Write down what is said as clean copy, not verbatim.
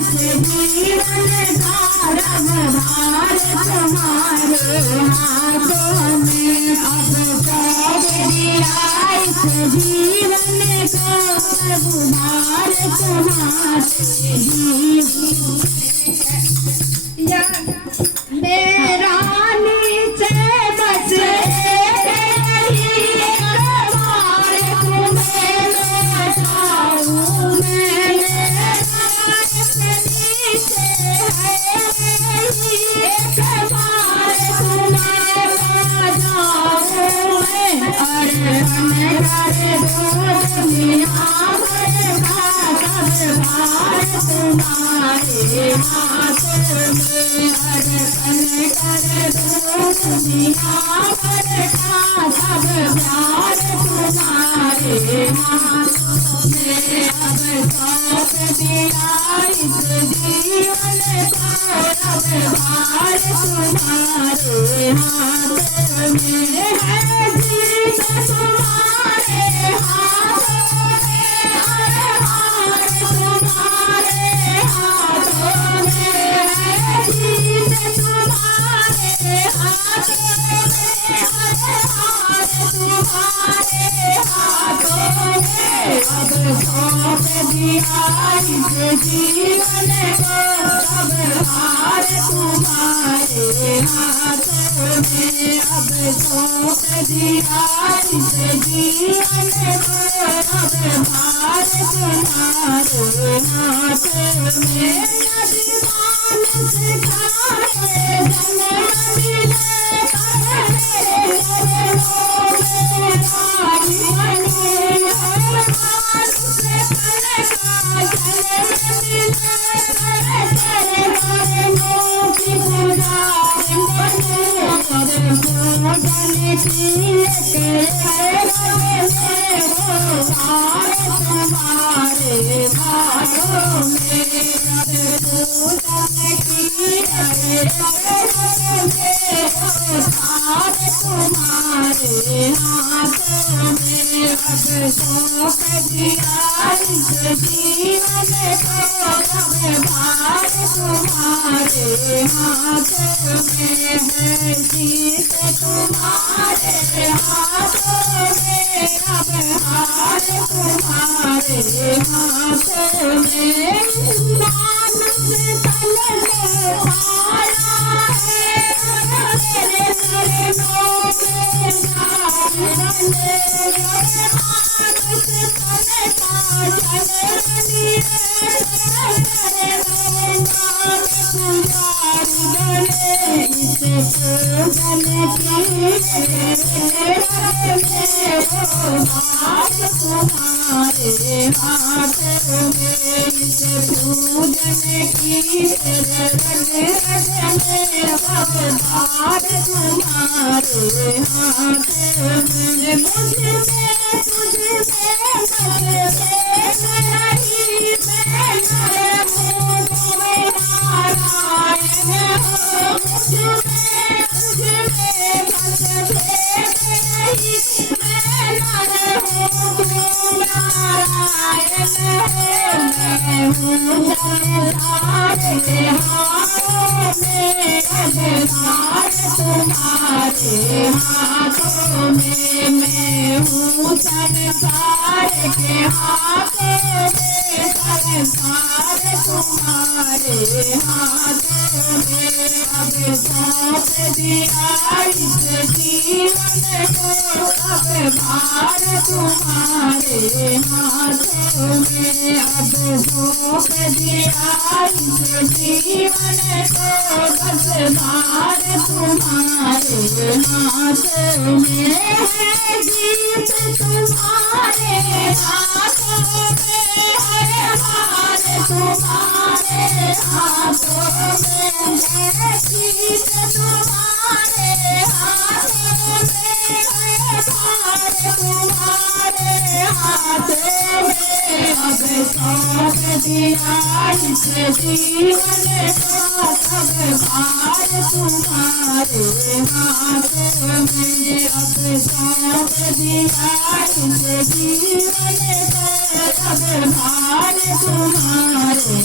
इस जीवन का रखवार तुम्हारे हाथों में। अब सौंप दिया इस जीवन को प्रभुभार तुम्हारे जीवन। मेरा नीचे बस तुम्हारे हाथ में अर्पण कर दो दुनिया भर का सब प्यार तुम्हारे हाथ में। अब सौंप दिया इस जीवन को रखवार तुम्हारे हाथ में है। जीत तुम्हारे हाथों में, हार तुम्हारे हाथों में है। जीत तुम्हारे हाथों में, हार तुम्हारे हाथों में। अब सौंप दिया इस जीवन को सब हार तुम्हारे हाथों में। अब सौंप दिया इस जीवन को सब हार तुम्हारे हाथों में। अभिमान सिखाए जन्म मिले तुम्हारे हाथों में। तुम्हारे हाथों में। अब सौंप दिया इस जीवन को रखवार तुम्हारे हाथों में है। जीत तुम्हारे हाथों में, अब हार तुम्हारे हाथों में। मानव तन से पाया है मेरे चरणों में जान बने। मानव तन का जन्म लिए पुजारी बने। इस पूजन तुम्हारे हाथ में। इस पूजन की रग रग में भगवान तुम्हारे हाथ में। मुझ में तुझ में सब नहीं मैं तुम्हें नारायण हो। मुझ में तुझ में बस नहीं मैं नर हूँ तू नारायण है। मैं हूँ संसार के हाथों में, संसार तुम्हारे हाथों में। मैं हूँ संसार के हाथों में, संसार तुम्हारे हाथों में। अब सौंप दिया इस जीवन को अब भार तुम्हारे हाथों में। अब सौंप दिया इस जीवन को बस भार तुम्हारे हाथों में है। जीत तुम्हारे हाथों में, हर हार तुम्हारे हाथों में है। जीत तुम्हारे हाथों में, हर हार तुम्हारे हाथों में। अब सौंप दिया इस जीवन को सब भार तुम्हारे हाथों में। अब सौंप दिया इस जीवन को सब भार तुम्हारे